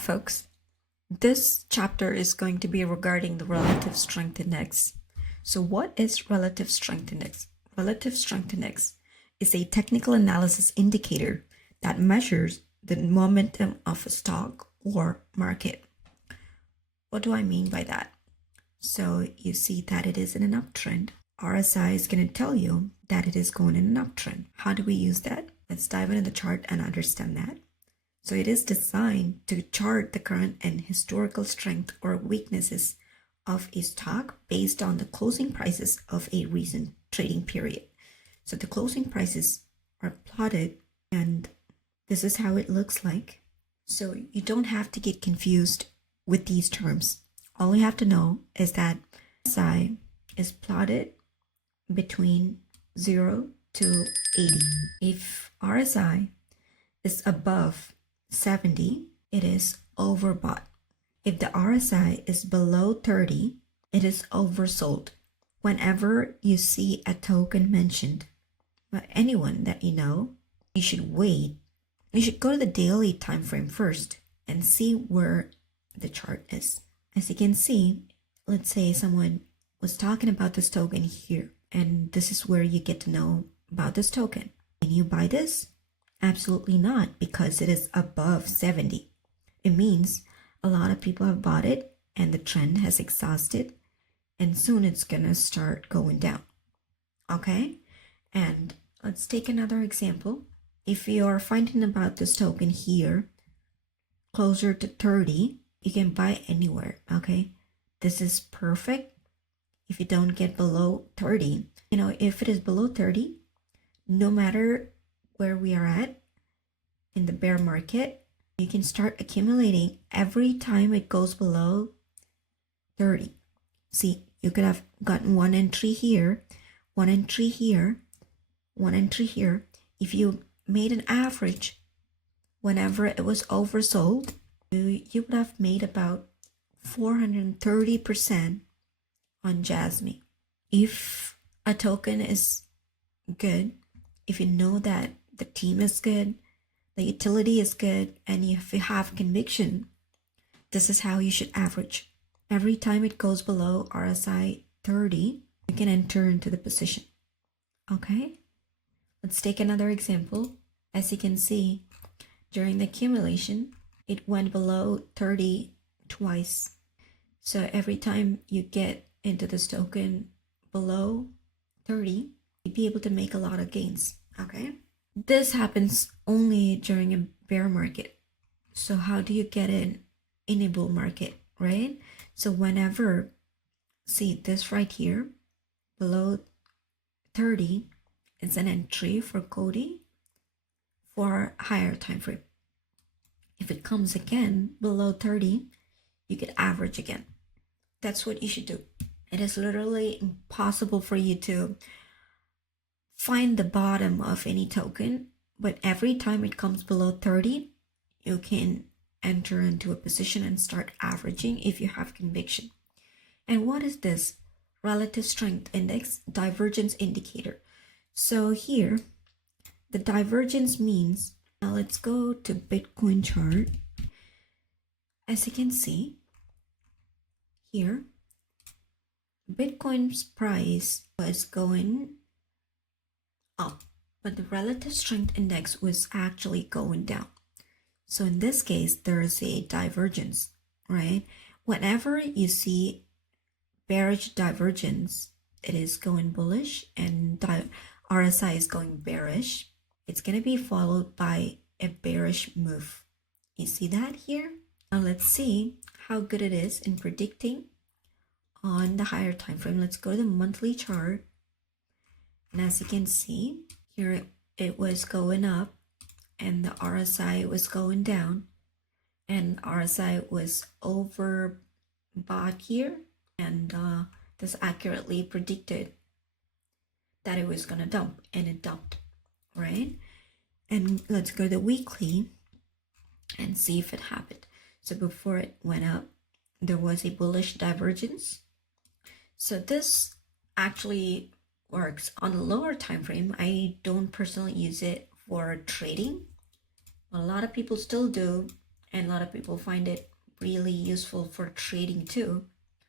up, folks? This chapter is going to be regarding the relative strength index. So what is relative strength index? Relative strength index is a technical analysis indicator that measures the momentum of a stock or market. What do I mean by that? So you see that it is in an uptrend. RSI is going to tell you that it is going in an uptrend. How do we use that? Let's dive into the chart and understand that. So it is designed to chart the current and historical strength or weaknesses of a stock based on the closing prices of a recent trading period. So the closing prices are plotted, and this is how it looks like. So you don't have to get confused with these terms. All you have to know is that RSI is plotted between 0 to 80. If RSI is above 70, it is overbought. If the RSI is below 30, it is oversold. Whenever you see a token mentioned by anyone that you know, you should wait. You should go to the daily time frame first and see where the chart is. As you can see, let's say someone was talking about this token here, and this is where you get to know about this token. Can you buy this? Absolutely not, because it is above 70. It means a lot of people have bought it and the trend has exhausted, and soon it's gonna start going down. Okay? And let's take another example. If you are finding about this token here, closer to 30, you can buy anywhere. Okay? This is perfect if you don't get below 30. You know, if it is below 30, no matter where we are at in the bear market, you can start accumulating every time it goes below 30. See, you could have gotten one entry here, one entry here, one entry here. If you made an average whenever it was oversold, you would have made about 430% on Jasmine. If a token is good, if you know that the team is good, the utility is good, and if you have conviction, this is how you should average. Every time it goes below RSI 30, you can enter into the position. Okay? Let's take another example. As you can see, during the accumulation, it went below 30 twice. So every time you get into this token below 30, you'll be able to make a lot of gains. Okay? This happens only during a bear market. So how do you get in a bull market, right? So whenever, see this right here, below 30, it's an entry for Cody for a higher time frame. If it comes again below 30, you could average again. That's what you should do. It is literally impossible for you to find the bottom of any token, but every time it comes below 30, you can enter into a position and start averaging if you have conviction. And what is this? Relative strength index divergence indicator. So here, the divergence means, now let's go to Bitcoin chart. As you can see here, Bitcoin's price was going up, but the relative strength index was actually going down. So in this case, there is a divergence, right? Whenever you see bearish divergence, it is going bullish, and RSI is going bearish. It's going to be followed by a bearish move. You see that here? Now let's see how good it is in predicting on the higher time frame. Let's go to the monthly chart. And as you can see, here it was going up and the RSI was going down, and RSI was overbought here, and this accurately predicted that it was going to dump, and it dumped, right? And let's go to the weekly and see if it happened. So before it went up, there was a bullish divergence. So this actually works on the lower time frame. I don't personally use it for trading. A lot of people still do, and a lot of people find it really useful for trading too.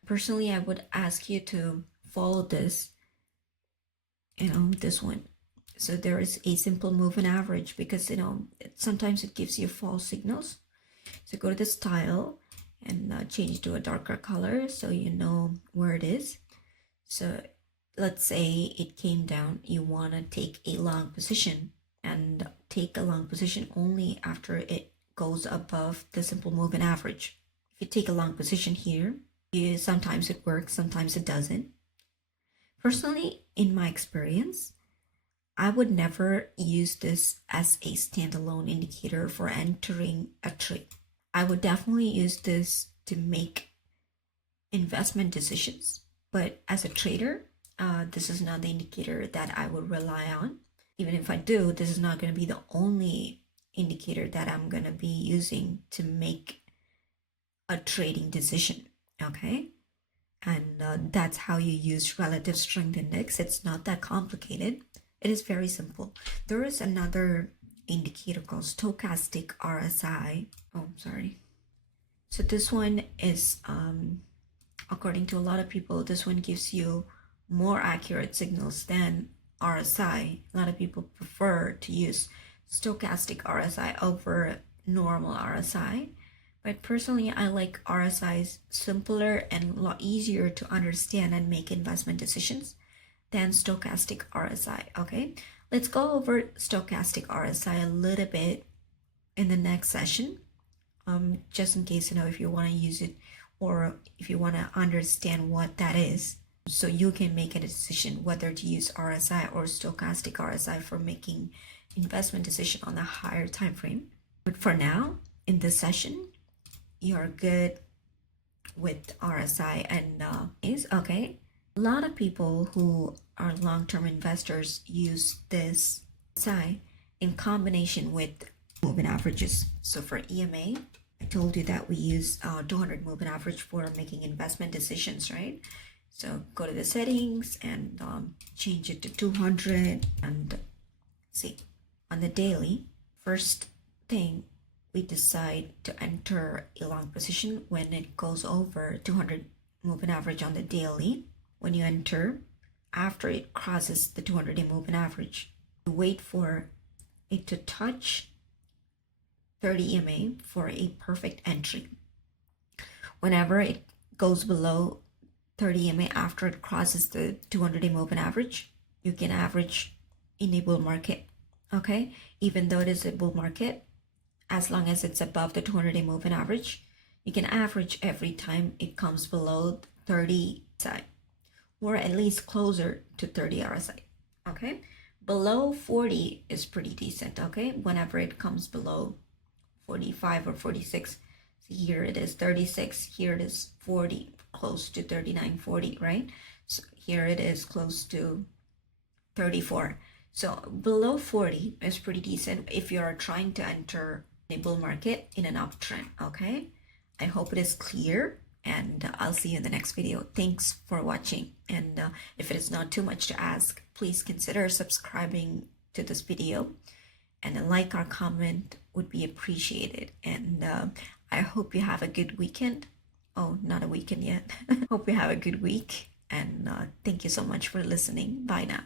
Personally, I would ask you to follow this, this one. So there is a simple moving average, because sometimes it gives you false signals. So go to the style and change it to a darker color so you know where it is. So let's say it came down, you want to take a long position, and take a long position only after it goes above the simple moving average. If you take a long position here, sometimes it works, sometimes it doesn't. Personally, in my experience, I would never use this as a standalone indicator for entering a trade. I would definitely use this to make investment decisions, but as a trader, this is not the indicator that I would rely on. Even if I do, this is not going to be the only indicator that I'm going to be using to make a trading decision, okay? And that's how you use relative strength index. It's not that complicated. It is very simple. There is another indicator called stochastic RSI. Oh, sorry. So this one is, according to a lot of people, this one gives you more accurate signals than RSI. A lot of people prefer to use stochastic RSI over normal RSI. But personally, I like RSI's simpler and a lot easier to understand and make investment decisions than stochastic RSI, okay? Let's go over stochastic RSI a little bit in the next session, just in case, if you want to use it, or if you want to understand what that is, so you can make a decision whether to use RSI or stochastic RSI for making investment decision on a higher time frame. But for now, in this session, you're good with RSI and is okay. A lot of people who are long-term investors use this RSI in combination with moving averages. So for EMA, I told you that we use 200 moving average for making investment decisions, right? So go to the settings and change it to 200, and see on the daily. First thing, we decide to enter a long position when it goes over 200 moving average on the daily. When you enter, after it crosses the 200-day moving average, you wait for it to touch 30 EMA for a perfect entry. Whenever it goes below 30 EMA after it crosses the 200-day moving average, you can average in a bull market, okay? Even though it is a bull market, as long as it's above the 200-day moving average, you can average every time it comes below 30 RSI, or at least closer to 30 RSI, okay? Below 40 is pretty decent, okay? Whenever it comes below 45 or 46, so here it is 36, here it is 40, close to 39, 40, right? So here it is close to 34. So below 40 is pretty decent if you're trying to enter a bull market in an uptrend, okay? I hope it is clear, and I'll see you in the next video. Thanks for watching, and if it is not too much to ask, please consider subscribing to this video, and a like or comment would be appreciated. And I hope you have a good weekend. Oh, not a weekend yet. Hope you have a good week, and thank you so much for listening. Bye now.